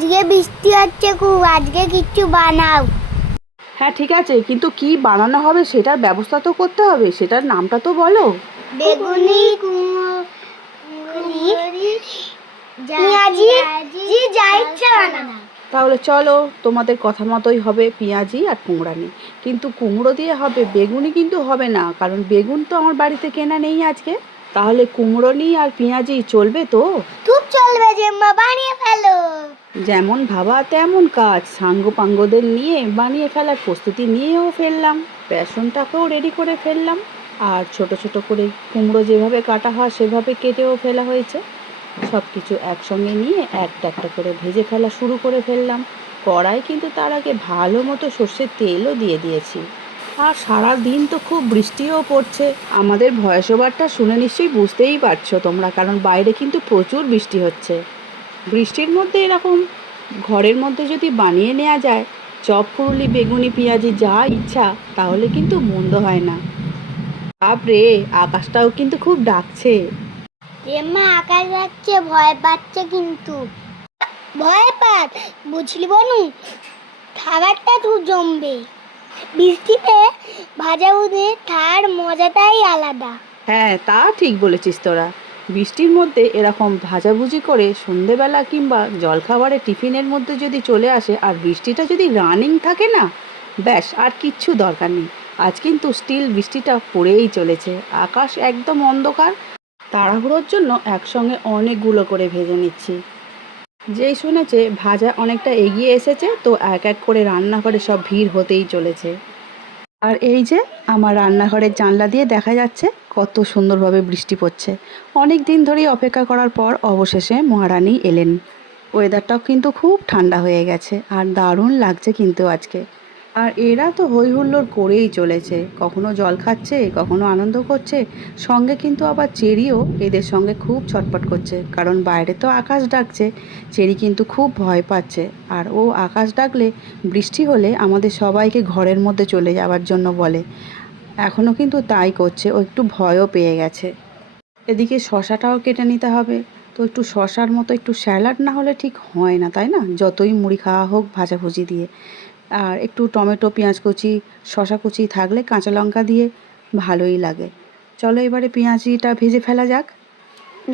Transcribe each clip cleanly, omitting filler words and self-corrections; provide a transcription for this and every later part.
আজকে বৃষ্টি হচ্ছে খুব, আজকে কিচ্ছু বানাও। হ্যাঁ ঠিক আছে, কিন্তু কি বানানো হবে সেটার ব্যবস্থা তো করতে হবে, সেটার নামটা তো বলো। বেগুনি, কুমড়ি, পেঁয়াজি, যা ইচ্ছা বানাও। তাহলে চলো, তোমাদের কথা মতোই হবে পেঁয়াজি আর কুমড়ানি। কিন্তু কুমড়ো দিয়ে হবে, বেগুনি কিন্তু হবে না, কারণ বেগুন তো আমার বাড়িতে কেনা নেই আজকে। তাহলে কুমড়োনি আর পেঁয়াজি চলবে তো? খুব চলবে জেম্মা, বানিয়ে ফেলো। যেমন ভাবা তেমন কাজ, সাঙ্গ পাঙ্গদের নিয়ে বানিয়ে ফেলার প্রস্তুতি নিয়েও ফেললাম, বেসনটাকেও রেডি করে ফেললাম। আর ছোট ছোট করে কুমড়ো যেভাবে কাটা হয় সেভাবে কেটেও ফেলা হয়েছে। সব কিছু একসঙ্গে নিয়ে একটা একটা করে ভেজে ফেলা শুরু করে ফেললাম। কড়াই কিন্তু তার আগে ভালো মতো সর্ষের তেলও দিয়ে দিয়েছি। আর সারা দিন তো খুব বৃষ্টিও পড়ছে। আমাদের ভয়েস ওভারটা শুনে নিশ্চয়ই বুঝতেই পারছো তোমরা, কারণ বাইরে কিন্তু প্রচুর বৃষ্টি হচ্ছে। বৃষ্টির মধ্যে এরকম ঘরের মধ্যে যদি বানিয়ে নেওয়া যায় চপ, ফুরুলি, বেগুনি, পেঁয়াজি যা ইচ্ছা, তাহলে কিন্তু মন্দ হয় না। বাপরে, আকাশটাও কিন্তু খুব ডাকছে। জেম্মা আকাশ যাচ্ছে, ভয় পাচ্ছে কিন্তু। ভয় পাক, বুঝলি বনু, খাবারটা খুব জমবে। বৃষ্টিতে ভাজা ভুজি তার মজাটাই আলাদা। হ্যাঁ, তা ঠিক বলেছিস তোরা। বৃষ্টির মধ্যে এরকম ভাজাভুজি করে সন্ধেবেলা কিংবা জলখাবারের টিফিনের মধ্যে যদি চলে আসে, আর বৃষ্টিটা যদি রানিং থাকে না, ব্যাস আর কিচ্ছু দরকার নেই। আজ কিন্তু স্টিল বৃষ্টিটা পড়েই চলেছে, আকাশ একদম অন্ধকার। তাড়াহুড়োর জন্য একসঙ্গে অনেকগুলো করে ভেজে নিচ্ছি। যেই শুনেছে ভাজা অনেকটা এগিয়ে এসেছে, তো এক এক করে রান্নাঘরে সব ভিড় হতেই চলেছে। আর এই যে আমার রান্নাঘরের জানলা দিয়ে দেখা যাচ্ছে কত সুন্দরভাবে বৃষ্টি পড়ছে। অনেক দিন ধরেই অপেক্ষা করার পর অবশেষে মহারানী এলেন। ওয়েদারটাও কিন্তু খুব ঠান্ডা হয়ে গেছে আর দারুণ লাগছে কিন্তু আজকে। আর এরা তো হই হুল্লোড় করেই চলেছে, কখনো জল খাচ্ছে, কখনো আনন্দ করছে। সঙ্গে কিন্তু আবার চেরিও এদের সঙ্গে খুব ছটপট করছে, কারণ বাইরে তো আকাশ ডাকছে। চেরি কিন্তু খুব ভয় পাচ্ছে। আর ও আকাশ ডাকলে, বৃষ্টি হলে আমাদের সবাইকে ঘরের মধ্যে চলে যাওয়ার জন্য বলে। এখনও কিন্তু তাই করছে, ও একটু ভয়ও পেয়ে গেছে। এদিকে শশাটাও কেটে নিতে হবে। তো একটু শশার মতো একটু স্যালাড না হলে ঠিক হয় না, তাই না? যতই মুড়ি খাওয়া হোক ভাজাভুজি দিয়ে। আর একটু টমেটো, পেঁয়াজ কুচি, শশা কুচি থাকলে কাঁচা লঙ্কা দিয়ে ভালোই লাগে। চলো এবারে পেঁয়াজিটা ভেজে ফেলা যাক।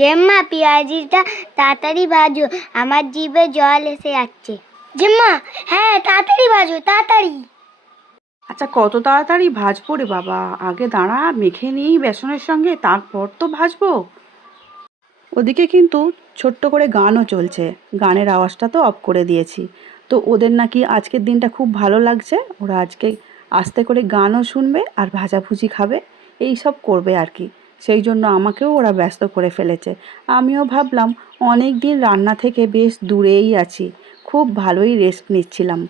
জেম্মা পেঁয়াজিটা তাড়াতাড়ি ভাজো, আমার জিভে জল এসে যাচ্ছে। জেম্মা, হ্যাঁ তাড়াতাড়ি ভাজো, তাড়াতাড়ি। আচ্ছা, কত তাড়াতাড়ি ভাজবো রে বাবা? আগে দাঁড়া, মেখে নিই বেসনের সঙ্গে, তারপর তো ভাজবো। ওদিকে কিন্তু ছোট্ট করে গানও চলছে। গানের আওয়াজটা তো অফ করে দিয়েছি। তো ওদের নাকি আজকের দিনটা খুব ভালো লাগছে, ওরা আজকে আস্তে করে গানও শুনবে আর ভাজাভুজি খাবে, এই সব করবে আর কি। সেই জন্য আমাকেও ওরা ব্যস্ত করে ফেলেছে। আমিও ভাবলাম অনেক দিন রান্না থেকে বেশ দূরেই আছি, খুব ভালোই রেস্ট নিচ্ছিলাম।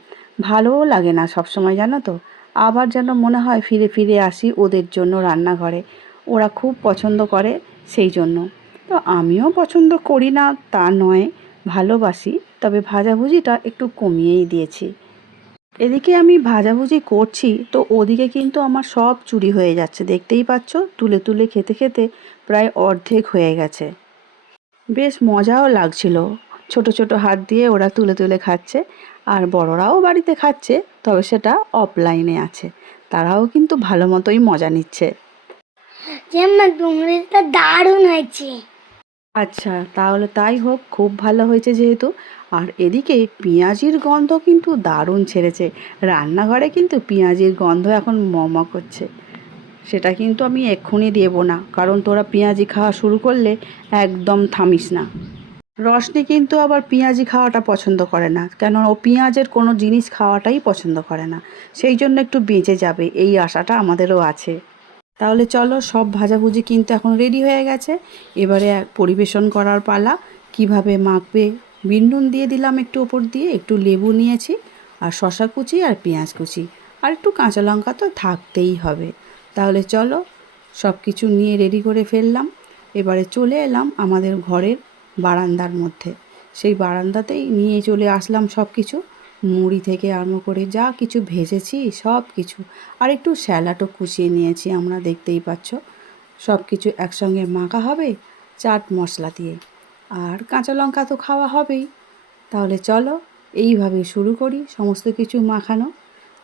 ভালোও লাগে না সব সময়, জানো তো। আবার যেন মনে হয় ফিরে ফিরে আসি ওদের জন্য রান্নাঘরে। ওরা খুব পছন্দ করে, সেই জন্য। তো আমিও পছন্দ করি না তা নয়, ভালোবাসি, তবে ভাজাভুজিটা একটু কমিয়েই দিয়েছি। এদিকে আমি ভাজাভুজি করছি, তো ওদিকে কিন্তু আমার সব চুরি হয়ে যাচ্ছে, দেখতেই পাচ্ছ। তুলে তুলে খেতে খেতে প্রায় অর্ধেক হয়ে গেছে। বেশ মজাও লাগছিল। ছোট ছোট হাত দিয়ে ওরা তুলে তুলে খাচ্ছে। আর বড়রাও বাড়িতে খাচ্ছে, তবে সেটা অফলাইনে আছে। তারাও কিন্তু ভালো মতোই মজা নিচ্ছে। জেম্মা ডুমুরিটা দারুণ হয়েছে। আচ্ছা, তাহলে তাই হোক, খুব ভালো হয়েছে যেহেতু। আর এদিকে পেঁয়াজির গন্ধ কিন্তু দারুণ ছেড়েছে। রান্নাঘরে কিন্তু পেঁয়াজির গন্ধ এখন মম করছে। সেটা কিন্তু আমি এক্ষুনি দেবো না, কারণ তোরা পেঁয়াজি খাওয়া শুরু করলে একদম থামিস না। রশনি কিন্তু আবার পেঁয়াজি খাওয়াটা পছন্দ করে না, কেন ও পেঁয়াজের কোনো জিনিস খাওয়াটাই পছন্দ করে না। সেই জন্য একটু বেঁচে যাবে এই আশাটা আমাদেরও আছে। তাহলে চলো, সব ভাজাভুজি কিন্তু এখন রেডি হয়ে গেছে। এবারে পরিবেশন করার পালা। কিভাবে মাখবে, বিন নুন দিয়ে দিলাম একটু ওপর দিয়ে, একটু লেবু নিয়েছি, আর শসা কুচি আর পেঁয়াজ কুচি, আর একটু কাঁচা লঙ্কা তো থাকতেই হবে। তাহলে চলো, সব কিছু নিয়ে রেডি করে ফেললাম। এবারে চলে এলাম আমাদের ঘরের বারান্দার মধ্যে। সেই বারান্দাতেই নিয়ে চলে আসলাম সব কিছু, মুড়ি থেকে আরম্ভ করে যা কিছু ভেজেছি সব কিছু। আর একটু স্যালাডও কুচিয়ে নিয়েছি আমরা, দেখতেই পাচ্ছ। সব কিছু একসঙ্গে মাখা হবে চাট মশলা দিয়ে। আর কাঁচা লঙ্কা তো খাওয়া হবেই। তাহলে চলো এইভাবে শুরু করি সমস্ত কিছু মাখানো।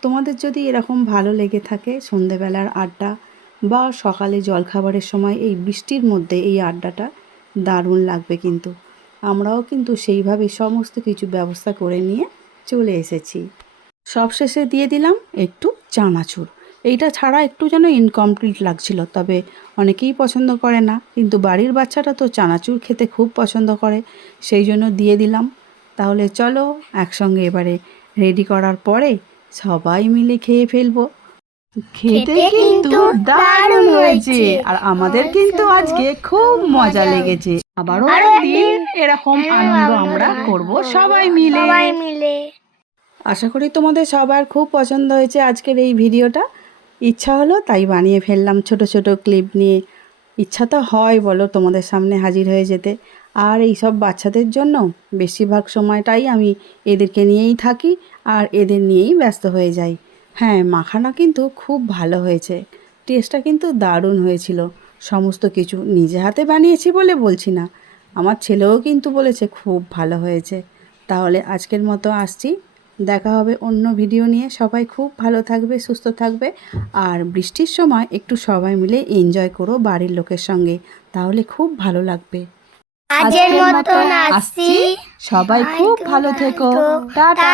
তোমাদের যদি এরকম ভালো লেগে থাকে সন্ধেবেলার আড্ডা বা সকালে জলখাবারের সময় এই বৃষ্টির মধ্যে এই আড্ডাটা দারুণ লাগবে কিন্তু। আমরাও কিন্তু সেইভাবে সমস্ত কিছু ব্যবস্থা করে নিয়ে চলে এসেছি। সবশেষে দিয়ে দিলাম একটু চানাচুর। এইটা ছাড়া একটু যেন ইনকমপ্লিট লাগছিল, তবে অনেকেই পছন্দ করে না, কিন্তু বাড়ির বাচ্চারা তো চানাচুর খেতে খুব পছন্দ করে, সেই জন্য দিয়ে দিলাম। তাহলে চলো একসঙ্গে এবারে রেডি করার পরে সবাই মিলে খেয়ে ফেলবো। খেতে কিন্তু দারুণ হয়েছে, আর আমাদের কিন্তু আজকে খুব মজা লেগেছে। আবারও একদিন এরকম আনন্দ আমরা করব সবাই মিলে। আশা করি তোমাদের সবার খুব পছন্দ হয়েছে আজকের এই ভিডিওটা। ইচ্ছা হলো তাই বানিয়ে ফেললাম ছোট ছোট ক্লিপ নিয়ে। ইচ্ছা তো হয় বলো তোমাদের সামনে হাজির হয়ে যেতে, আর এই সব বাচ্চাদের জন্য বেশিরভাগ সময়টাই আমি এদেরকে নিয়েই থাকি আর এদের নিয়েই ব্যস্ত হয়ে যাই। হ্যাঁ, মাখানা কিন্তু খুব ভালো হয়েছে, টেস্টটা কিন্তু দারুণ হয়েছিল। সমস্ত কিছু নিজে হাতে বানিয়েছি বলে বলছি না, আমার ছেলেও কিন্তু বলেছে খুব ভালো হয়েছে। তাহলে আজকের মতো আসছি, দেখা হবে অন্য ভিডিও নিয়ে। সবাই খুব ভালো থাকবে, সুস্থ থাকবে, আর বৃষ্টির সময় একটু সবাই মিলে এনজয় করো বাড়ির লোকের সঙ্গে, তাহলে খুব ভালো লাগবে। আজকের মতন আসছি, সবাই খুব ভালো থেকো, টাটা।